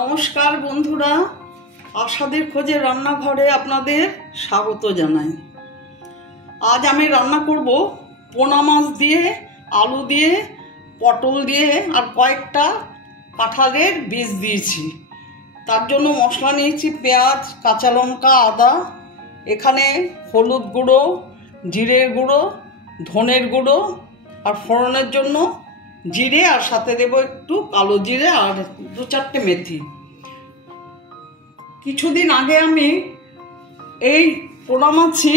নমস্কার বন্ধুরা, আশাদের খোঁজে রান্নাঘরে আপনাদের স্বাগত জানাই। আজ আমি রান্না করব পোনা মাছ দিয়ে, আলু দিয়ে, পটল দিয়ে আর কয়েকটা কাঁঠালের বীজ দিয়েছি। তার জন্য মশলা নিয়েছি পেঁয়াজ, কাঁচা লঙ্কা, আদা, এখানে হলুদ গুঁড়ো, জিরের গুঁড়ো, ধনের গুঁড়ো আর ফোড়নের জন্য জিরে, আর সাথে দেবো একটু কালো জিরে আর 2-4টে মেথি। কিছুদিন আগে আমি এই পোনা মাছই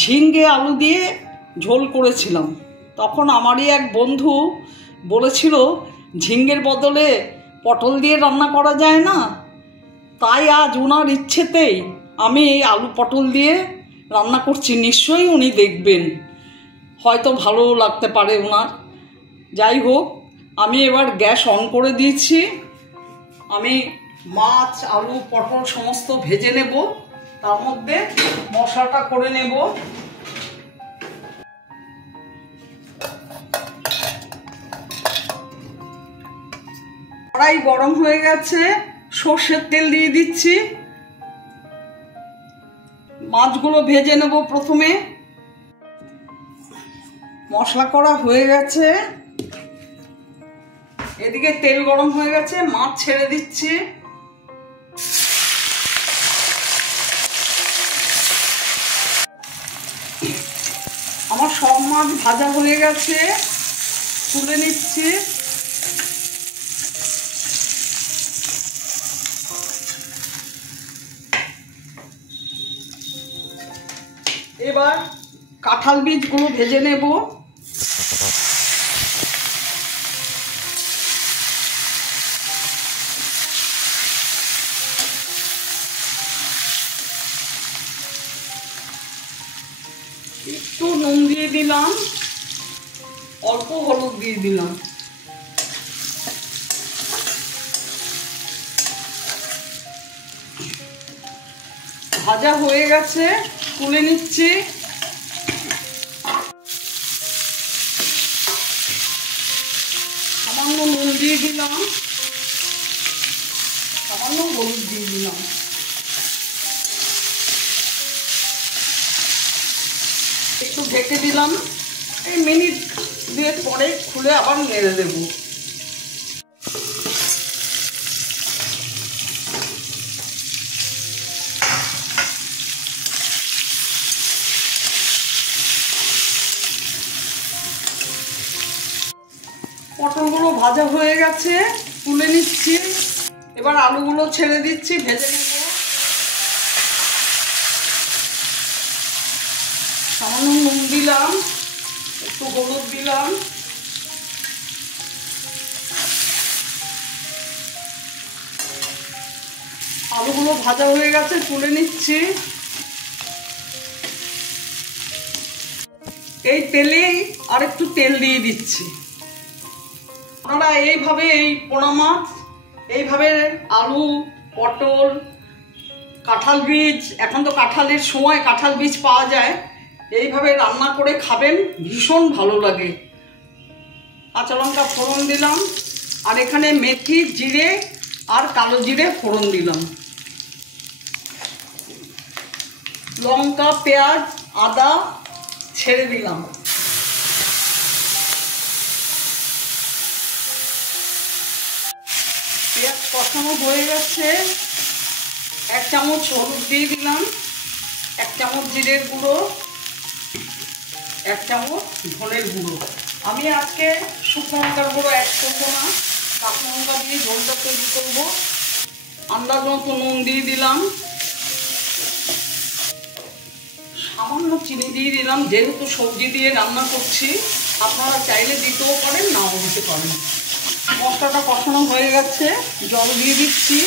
ঝিঙ্গে আলু দিয়ে ঝোল করেছিলাম। তখন আমারই এক বন্ধু বলেছিল ঝিঙ্গের বদলে পটল দিয়ে রান্না করা যায় না। তাই আজ ওনার ইচ্ছেতেই আমি এই আলু পটল দিয়ে রান্না করছি। নিশ্চয়ই উনি দেখবেন, হয়তো ভালো লাগতে পারে ওনার। যাই হোক, আমি এবার গ্যাস অন করে দিয়েছি। আমি মাছ, আলু, পটল সমস্ত ভেজে নেব, তার মধ্যে মশলাটা করে নেব। কড়াই গরম হয়ে গেছে, সর্ষের তেল দিয়ে দিচ্ছি। মাছগুলো ভেজে নেব প্রথমে। মশলা করা হয়ে গেছে, এদিকে তেল গরম হয়ে গেছে, মাছ ছেড়ে দিচ্ছি। আমার সব মাছ ভাজা হয়ে গেছে, তুলে নিচ্ছি। এবার কাঁঠাল বীজগুলো ভেজে নেব। একটু নুন দিয়ে দিলাম, অল্প হলুদ দিয়ে দিলাম। ভাজা হয়ে গেছে, তুলে নিচ্ছি। সামান্য নুন দিয়ে দিলাম, সামান্য হলুদ দিয়ে দিলাম। একটু ঢেকে দিলাম, এই মিনিট 2 পরে খুলে আবার নেড়ে দেব। পটলগুলো ভাজা হয়ে গেছে, তুলে নিচ্ছি। এবার আলুগুলো ছেড়ে দিচ্ছি, ভেজে নেব। সামান্য নুন দিলাম, একটু হলুদ দিলাম। আলুগুলো ভাজা হয়ে গেছে, তুলে নিচ্ছি। এই তেলেই আর একটু তেল দিয়ে দিচ্ছি। আপনারা এইভাবে এই পোনা মাছ, এইভাবে আলু, পটল, কাঁঠাল বীজ, এখন তো কাঁঠালের সময়, কাঁঠাল বীজ পাওয়া যায়, এইভাবে রান্না করে খাবেন, ভীষণ ভালো লাগে। কাঁচা লঙ্কা ফোড়ন দিলাম, আর এখানে মেথি, জিরে আর কালো জিরে ফোড়ন দিলাম। লঙ্কা, পেঁয়াজ, আদা ছেড়ে দিলাম। পেঁয়াজ কষানো হয়ে গেছে, 1 চামচ হলুদ দিয়ে দিলাম, 1 চামচ জিরের গুঁড়ো, 1 চামচ ধনের গুঁড়ো। আমি আজকে শুকনো লঙ্কার গুঁড়ো অ্যাড করবো না, কাঁচা লঙ্কা দিয়ে ঝোলটা তৈরি করবো। আন্দাজ মতো নুন দিয়ে দিলাম, সামান্য চিনি দিয়ে দিলাম। যেহেতু সবজি দিয়ে রান্না করছি, আপনারা চাইলে দিতেও পারেন, নাও দিতে পারেন। মশলাটা কষানো হয়ে গেছে, জল দিয়ে দিচ্ছি।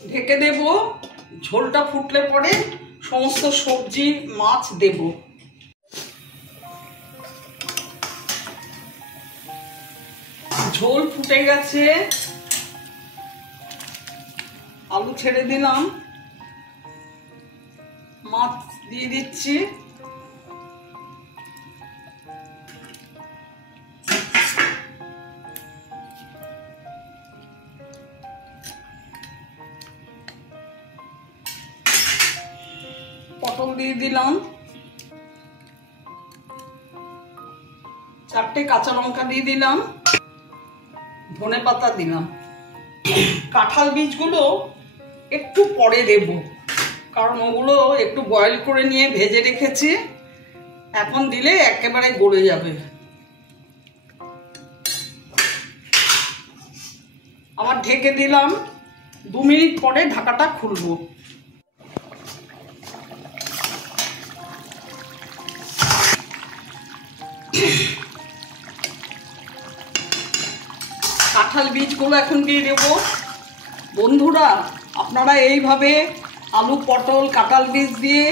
ঢেকে দেব, ঝোলটা ফুটলে পরে সমস্ত সবজি, মাছ দেব। ঝোল ফুটে গেছে, আলু ছেড়ে দিলাম। মাছ দিয়ে দিচ্ছি। পটল দিয়ে দিলাম, 4টে কাঁচা লঙ্কা দিয়ে দিলাম, ধনে পাতা দিলাম। কাঁঠাল বীজগুলো একটু পরে দেব, কারণ ওগুলো একটু বয়েল করে নিয়ে ভেজে রেখেছি, এখন দিলে একেবারে গলে যাবে। আবার ঢেকে দিলাম, 2 মিনিট পরে ঢাকাটা খুলবো। কাঁঠাল বীজগুলো এখন দিয়ে দেবো। বন্ধুরা, আপনারা এইভাবে আলু, পটল, কাঁঠাল বীজ দিয়ে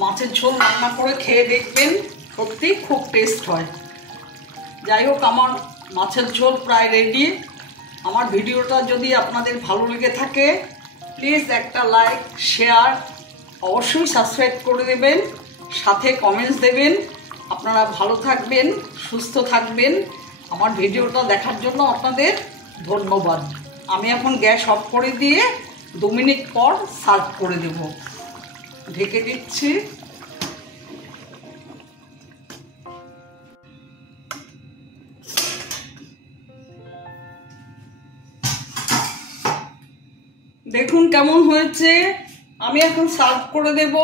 মাছের ঝোল রান্না করে খেয়ে দেখবেন, সত্যি খুব টেস্ট হয়। যাই হোক, আমার মাছের ঝোল প্রায় রেডি। আমার ভিডিওটা যদি আপনাদের ভালো লেগে থাকে, প্লিজ একটা লাইক, শেয়ার, অবশ্যই সাবস্ক্রাইব করে দেবেন, সাথে কমেন্টস দেবেন। আপনারা ভালো থাকবেন, সুস্থ থাকবেন। আমার ভিডিওটা দেখার জন্য আপনাদের ধন্যবাদ। আমি এখন গ্যাস অফ করে দিয়ে 2 মিনিট পর সার্ভ করে দেব। ঢেকে দিচ্ছি। দেখুন কেমন হয়েছে। আমি এখন সার্ভ করে দেব।